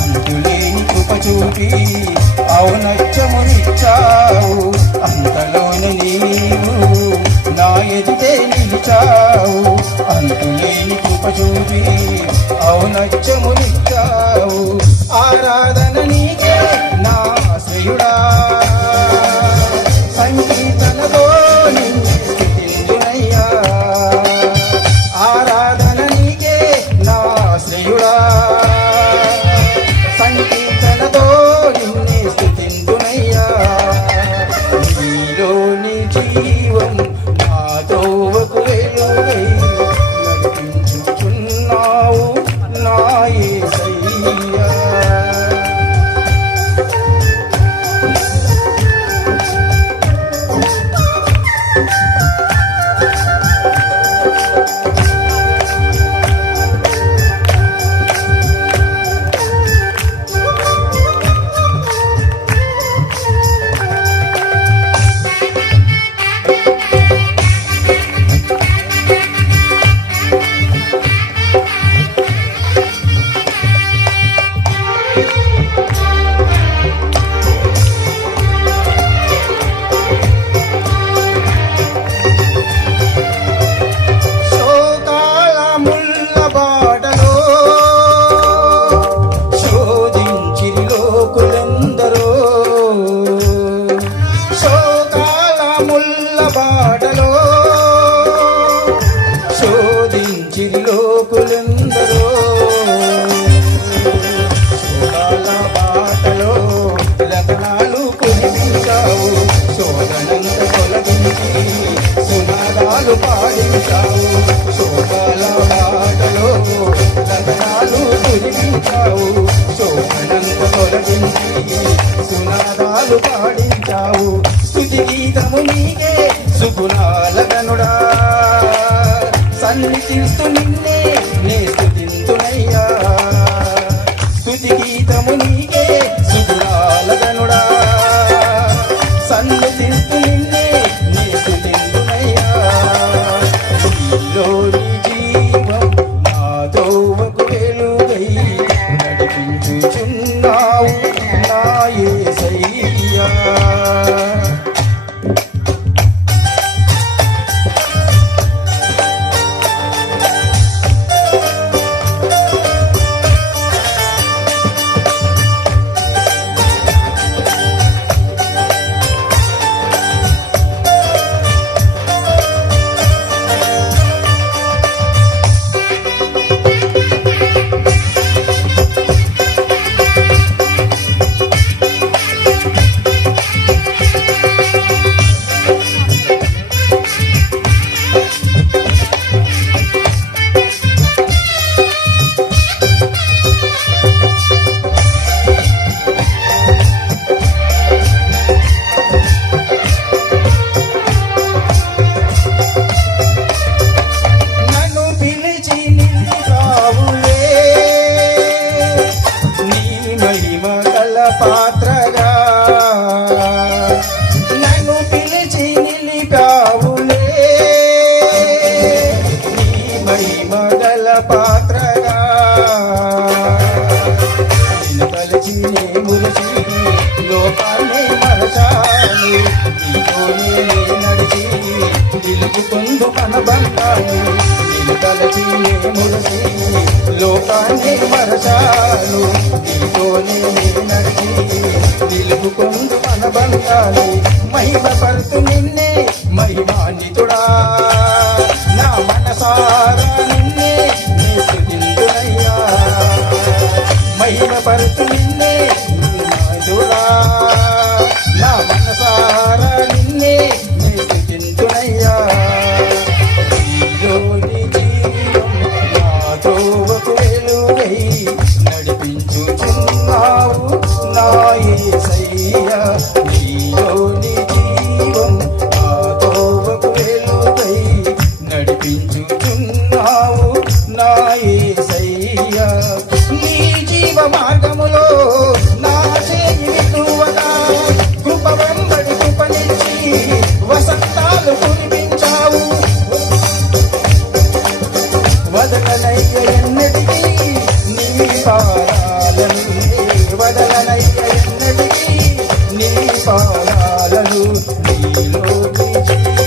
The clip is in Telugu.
అంతులేని కృప చూపి ఔన్నత్యమునిచ్చావు. అంతలోన నీవు నా ఎదుటే నిలిచావు. అంతులేని కృప చూపి ఔన్నత్యమునిచ్చావు. ఆరాధన నీకే నా ఆశ్రయుడా, సంగీతనతో నిన్ను స్తుతింతునయ్యా. ఆరాధన నీకే నా ఆశ్రయుడా, సంగీతనతో నిన్ను స్తుతింతునయ్యా. నీలోని జీవం నా తోవకు వెలుగై నడిపించుచున్నావు నా యేసయ్యా. బాటలో శోధించిరి లోకులెందరో, శోధాల బాటలో రతనాలు కురిపించావు. శోధనంత తొలగించి సునాదాలు పాడించావు. శోధాల బాటలో రతనాలు కురిపించావు. శోధనంత తొలగించి సునాదాలు పాడించావు. స్తుతి గీతము నీకే సుగుణాల గనుడా, సన్నిధిస్తూ నిన్నే నే స్తుతింతునయ్యా. స్తుతి గీతము నీకే సుగుణాల గనుడా, సన్నిధిస్తూ నిన్నే నే స్తుతింతునయ్యా. నీలోని జీవం నా తోవకు వెలుగై నడిపించుచున్నావు నా యేసయ్యా. పాత్రగా నన్ను పిలిచి నిలిపావులే, నీ మహిమగల పాత్రగా. నిన్ను కలిసి నే మురిసి లోకాన్ని మరచాను. నీతోనే నే నడిచి నిలుపుకుందు కనబంధాను. నిన్ను కలిసి నే మురిసి లోకాన్ని మరచాను. నీతోనే నే నడిచి నిలుపుకుందు కనబంధాను. మహిమపరుతు నిన్నే మహిమాన్వితుడా, నా మనసారా నిన్నే నే స్తుతింతునయ్యా. మహిమపరుతు నిన్నే మహిమాన్వితుడా, నా మనసారా నిన్నే నే స్తుతింతునయ్యా. నీలోని జీవం నా తోవకు వెలుగై నడిపించుచున్నావు నా యేసయ్యా. నీలోని జీవం నా తోవకు వెలుగై నడిపించుచున్నావు నా యేసయ్యా. నీ జీవ మార్గములో నా చేయి విడువగా కృప వెంబడి కృపనిచ్చి వసంతాలు కురిపించావు. వదలనయ్య ఎన్నటికీ నీ పాదాలను నీలో నిలిచి